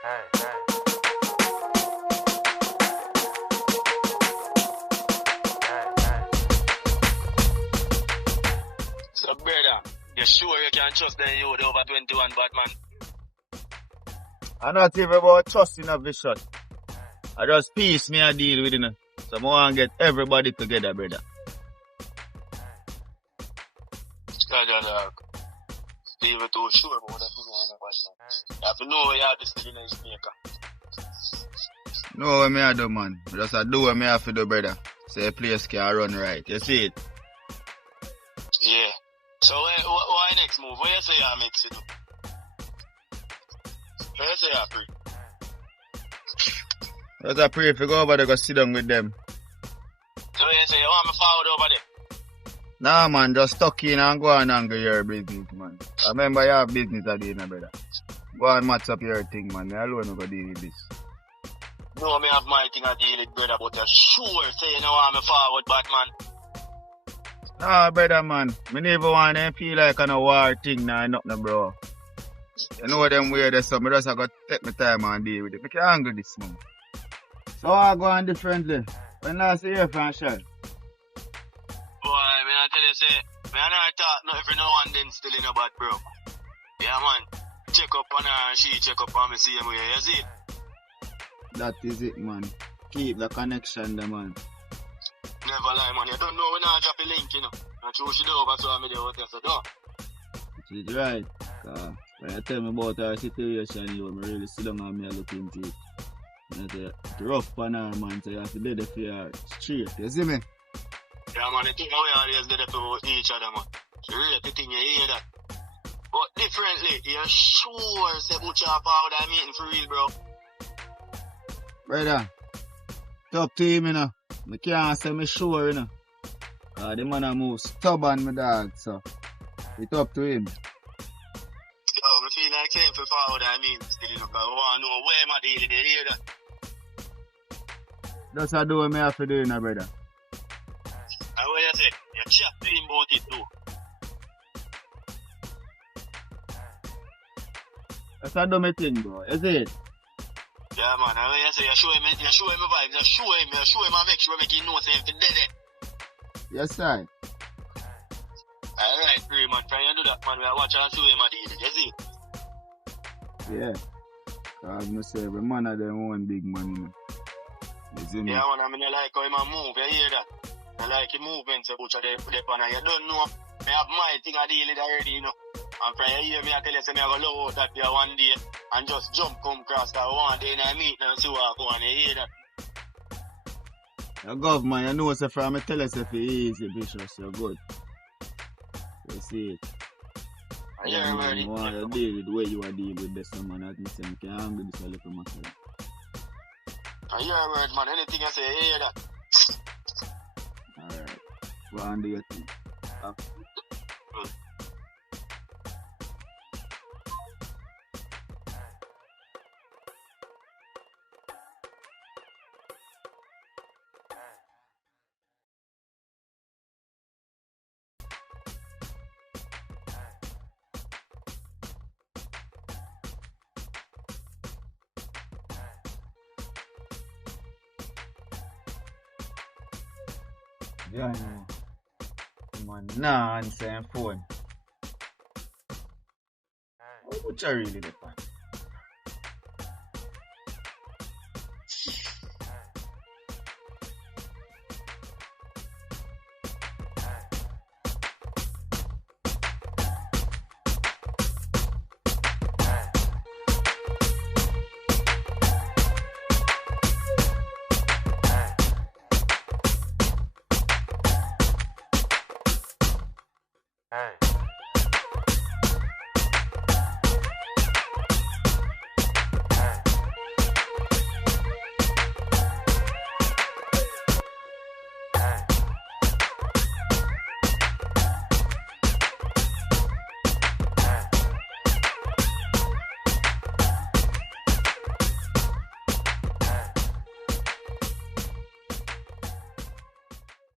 So, brother, you sure you can trust them you over 21 Batman? I'm not even about trusting a vision. I just peace me a deal with it. So I want to get everybody together, brother. Dog. Even too sure about that thing, you have to know where you have this thing in Jamaica. No what me I do, man. Just I do what me have to do, brother. So the place can run right. You see it? Yeah. So why next move? What you say you mix it up? What you say you free? Just I pray if you go over there, go sit down with them. So you say you want me forward over there? Nah, man, just stuck in and go on and go your business, man. I remember you have business at the end, brother. Go and match up your thing, man. Me alone will go deal with this. No, me have my thing I deal with, brother, but you sure say you don't want me forward, Batman? Nah, brother, man. Me never want them feel like on a war thing, nah, nothing, bro. You know them weird, so me just I got to take my time and deal with it. I can't handle this, man. So I go on differently. When last year from Shell? Boy, me I tell you, say, me I not talk no every now and then still in a bad, bro. Yeah, man. Check up on her and she check up on me same way, you see? That is it, man. Keep the connection, there, man. Never lie, man. You don't know when I drop a link, you know. I choose you over so I'm there, what you say, don't. She's right. When you tell me about her situation, you me really sit down and me look into it. It's rough on her, man, so you have to do the fear straight. You see me? Yeah, man, the thing we always do for each other, man. You really the thing, you hear that. But differently, you're sure say Butcher forward that meeting for real, bro. Brother, top team, you know. I can't say me sure, you know. The man a move stubborn, my dog, so it's up to him. Yo, I feel like saying for forward that meeting still, you know, because I want to know where my dealing, you hear that. That's how do what me have to do, you know, brother. And what you say? You chat to him about it too. That's how do my thing, bro. You see it? Yeah, man, and when you say you show him vibes, you show him and make sure and make him know say if he's dead. Yes, sir. Alright, free man, try and do that, man. We watch and show him a deal, you see? Yeah. Because I say every man of them one big man, you know. You see me? Yeah, man, I mean, I like how he move, you hear that? I like his movements, Butcher, they put it on, and you don't know. I have my thing I deal with already, you know. And from you hear me, I tell you, say me I go low out that here one day and just jump come across that one day and I meet and see what I go on, you hear that? The government, you know, say from me tell us if it easy, Bishop, you're good. You see it? Yeah, man. You want to deal with the way you are dealing with this, man. I think you can handle this a little matter. Yeah, word, man. Anything I say, you hear that? Alright. Go on, do your thing. Yeah, I know. Man, nah, answer phone. How much I really depend?